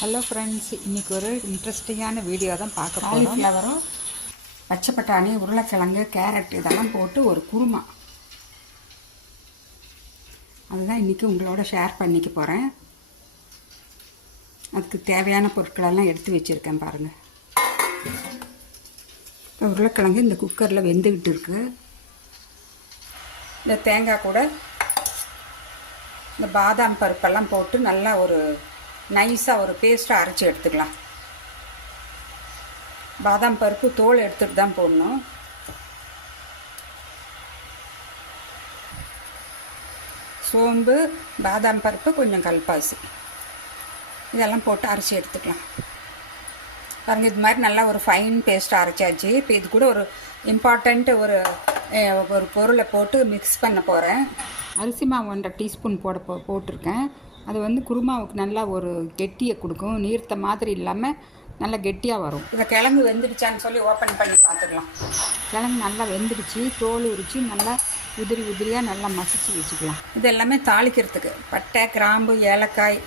Hello friends, இன்றைக்கி ஒரு இன்ட்ரெஸ்டிங்கான வீடியோ தான் பார்க்க போகிறோம். காலிஃப்ளவரும் பச்சை பட்டாணி, உருளைக்கிழங்கு, கேரட் இதெல்லாம் போட்டு ஒரு குருமா. அதுதான் இன்றைக்கி உங்களோட ஷேர் பண்ணிக்க போகிறேன். அதுக்கு தேவையான பொருட்களெல்லாம் எடுத்து வச்சுருக்கேன் பாருங்கள். இப்போ உருளைக்கிழங்கு இந்த குக்கரில் வெந்துக்கிட்டு இருக்குது. இந்த தேங்காய் கூட இந்த பாதாம் பருப்பெல்லாம் போட்டு நல்லா ஒரு நைஸாக ஒரு பேஸ்ட்டாக அரைச்சி எடுத்துக்கலாம். பாதாம் பருப்பு தோல் எடுத்துகிட்டு தான் போடணும். சோம்பு, பாதாம் பருப்பு, கொஞ்சம் கல்பாசி இதெல்லாம் போட்டு அரைச்சி எடுத்துக்கலாம். பாருங்கள், இது மாதிரி நல்லா ஒரு ஃபைன் பேஸ்ட்டாக அரைச்சாச்சு. இப்போ இது கூட ஒரு இம்பார்ட்டண்ட்டு ஒரு பொருளை போட்டு மிக்ஸ் பண்ண போகிறேன். அரிசி மாவு 1.5 டீஸ்பூன் போட்டிருக்கேன். அது குருமாவுக்கு நல்லா ஒரு கெட்டியை கொடுக்கும். நீர்த்த மாதிரி இல்லாமல் நல்லா கெட்டியாக வரும். இதை கிழங்கு வெந்துடுச்சான்னு சொல்லி ஓப்பன் பண்ணி பார்த்துக்கலாம். கிழங்கு நல்லா வெந்துடுச்சு. தோல் உரித்து நல்லா உதிரியாக நல்லா மசிச்சு வச்சுக்கலாம். இது எல்லாமே தாளிக்கிறதுக்கு பட்டை, கிராம்பு, ஏலக்காய்,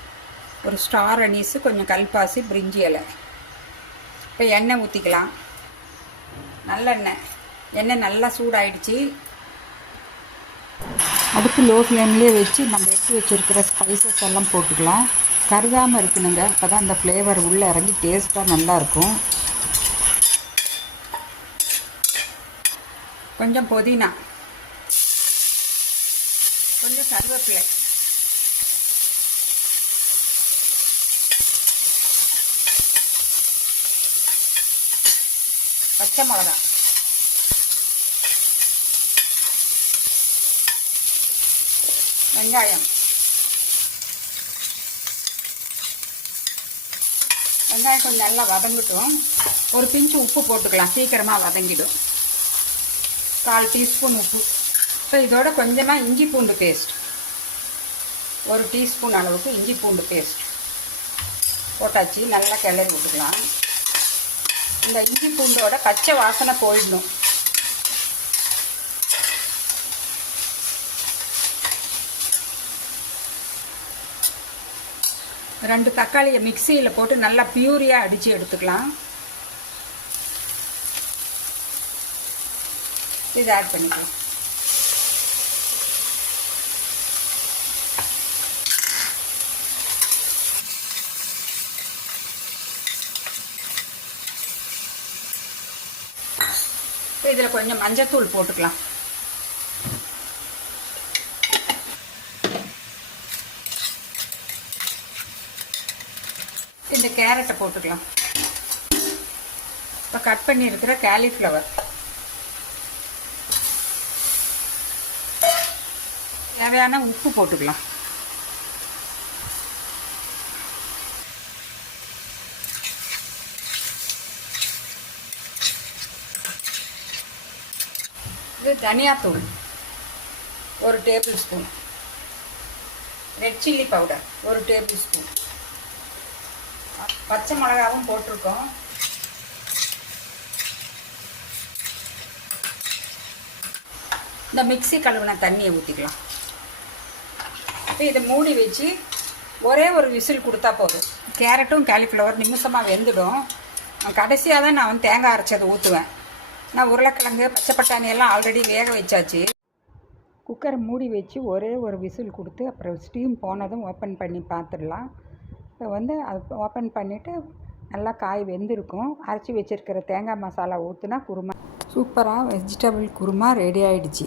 ஒரு ஸ்டார் அனீஸு, கொஞ்சம் கல்பாசி, பிரிஞ்சி இலை. இப்போ எண்ணெய் ஊற்றிக்கலாம். எண்ணெய் நல்லா சூடாயிடுச்சு. அடுப்பு லோ ஃப்ளேம்லேயே வச்சு நம்ம எடுத்து வச்சுருக்கிற ஸ்பைசஸ் எல்லாம் போட்டுக்கலாம். கருகாமல் இருக்கணுங்க. அப்போ தான் அந்த ஃப்ளேவர் உள்ளே இறங்கி டேஸ்ட்டாக நல்லாயிருக்கும். கொஞ்சம் புதினா, கொஞ்சம் கருவேப்பிலை, பச்சை மிளகா, வெங்காயம் கொஞ்சம் நல்லா வதங்கட்டும். ஒரு பிஞ்சு உப்பு போட்டுக்கலாம், சீக்கிரமாக வதங்கிடும். 1/4 டீஸ்பூன் உப்பு. இப்போ இதோட கொஞ்சமாக இஞ்சி பூண்டு பேஸ்ட், 1 டீஸ்பூன் அளவுக்கு இஞ்சி பூண்டு பேஸ்ட் போட்டாச்சு. நல்லா கிளறி விட்டுக்கலாம். இந்த இஞ்சி பூண்டோட பச்சை வாசனை போயிடணும். ரெண்டு தக்காளியை மிக்சியில் போட்டு நல்லா பியூரியாக அடித்து எடுத்துக்கலாம். இதை ஆட் பண்ணிக்கலாம். இதில் கொஞ்சம் மஞ்சத்தூள் போட்டுக்கலாம். இந்த கேரட்டை போட்டுக்கலாம். இப்போ கட் பண்ணி இருக்கிற காலிஃப்ளவர், தேவையான உப்பு போட்டுக்கலாம். இது தனியாத்தூள் 1 table spoon, red chilli powder 1 table spoon, பச்சை மிளகாவும் போட்டிருக்கோம். இந்த மிக்ஸி கழுவின தண்ணியை ஊற்றிக்கலாம். இப்போ இதை மூடி வச்சு ஒரே ஒரு விசில் கொடுத்தா போதும். கேரட்டும் காலிஃப்ளவர் நிமிஷமாக வெந்துடும். கடைசியாக தான் நான் தேங்காய் அரைச்சதை ஊற்றுவேன். நான் உருளைக்கிழங்கு, பச்சை பட்டாணி எல்லாம் ஆல்ரெடி வேக வச்சாச்சு. குக்கரை மூடி வச்சு ஒரே ஒரு விசில் கொடுத்து அப்புறம் ஸ்டீம் போனதும் ஓப்பன் பண்ணி பார்த்துடலாம். இப்போ அது ஓப்பன் பண்ணிவிட்டு நல்லா காய் வெந்திருக்கும். அரைச்சி வச்சுருக்கிற தேங்காய் மசாலா ஊற்றுனா குருமா, சூப்பராக வெஜிடபிள் குருமா ரெடி ஆகிடுச்சு.